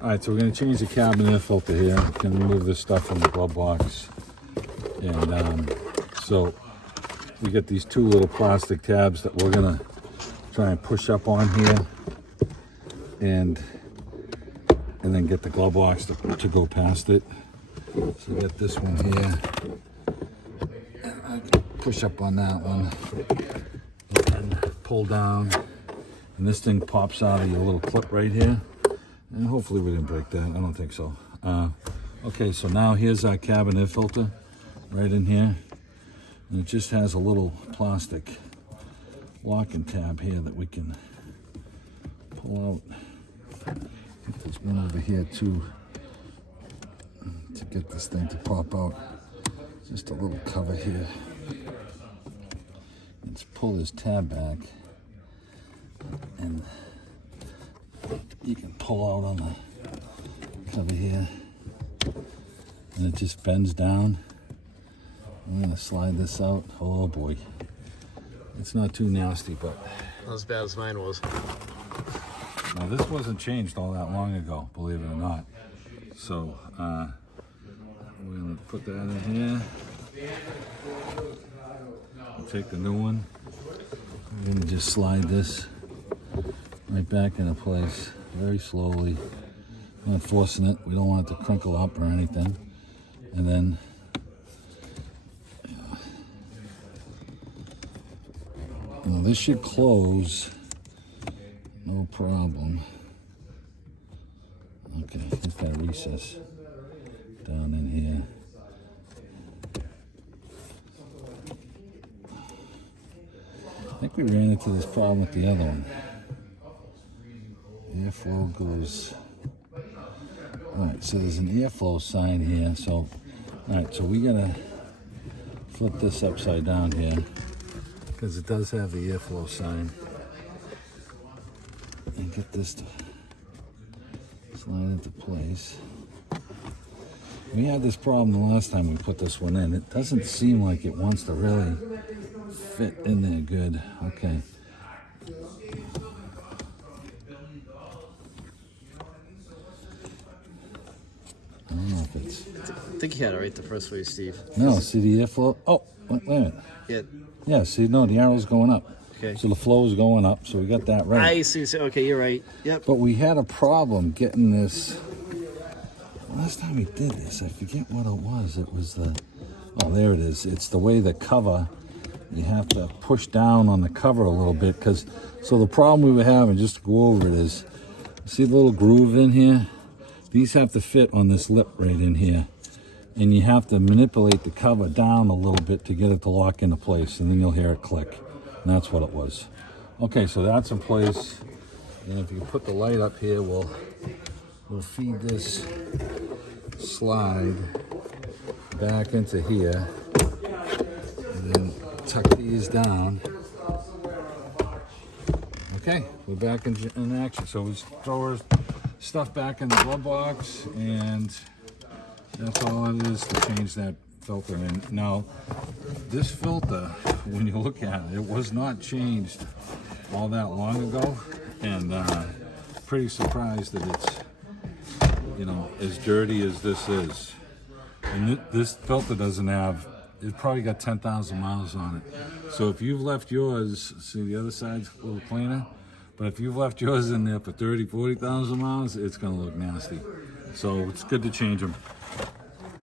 All right, so we're going to change the cabin air filter here. We can remove this stuff from the glove box. And so we get these two little plastic tabs that we're going to try and push up on here and then get the glove box to go past it. So we get this one here. And I push up on that one and pull down. And this thing pops out of your little clip right here. And hopefully we didn't break that. I don't think so. Okay, so now here's our cabin air filter right in here. And it just has a little plastic locking tab here that we can pull out. I think there's one over here too to get this thing to pop out. Just a little cover here. Let's pull this tab back and you can pull out on the cover here and it just bends down. I'm gonna slide this out. Oh boy, it's not too nasty, but not as bad as mine was. now this wasn't changed all that long ago, believe it or not. So we're gonna put that in here. We'll take the new one. We're gonna just slide this right back into place very slowly. I'm not forcing it. We don't want it to crinkle up or anything. And then this should close, no problem. Okay, let's got a recess down in here. I think we ran into this problem with the other one. Airflow goes. All right, so there's an airflow sign here. So, all right, so we gotta flip this upside down here because it does have the airflow sign. And get this to slide into place. We had this problem the last time we put this one in. It doesn't seem like it wants to really fit in there good. Okay. I don't know if it's... I think you had it right the first way, Steve. No, see the airflow? Oh, wait a minute. Yeah, see, no, the arrow's going up. Okay. So the flow is going up, so we got that right. I see. Okay, you're right. Yep. But we had a problem getting this. Last time we did this, I forget what it was. It was the... Oh, there it is. It's the way the cover... You have to push down on the cover a little bit because... So the problem we were having, just to go over it, is... See the little groove in here? These have to fit on this lip right in here. And you have to manipulate the cover down a little bit to get it to lock into place. And then you'll hear it click. And that's what it was. Okay, so that's in place. And if you put the light up here, we'll feed this slide back into here. And then tuck these down. Okay, we're back in action. So we throw our stuff back in the glove box, and that's all it is to change that filter. And now, this filter, when you look at it, it was not changed all that long ago, and pretty surprised that it's, you know, as dirty as this is. And this filter doesn't have, it probably got 10,000 miles on it. So if you've left yours, see the other side's a little cleaner, but if you've left yours in there for 30, 40,000 miles, it's gonna look nasty. So it's good to change them.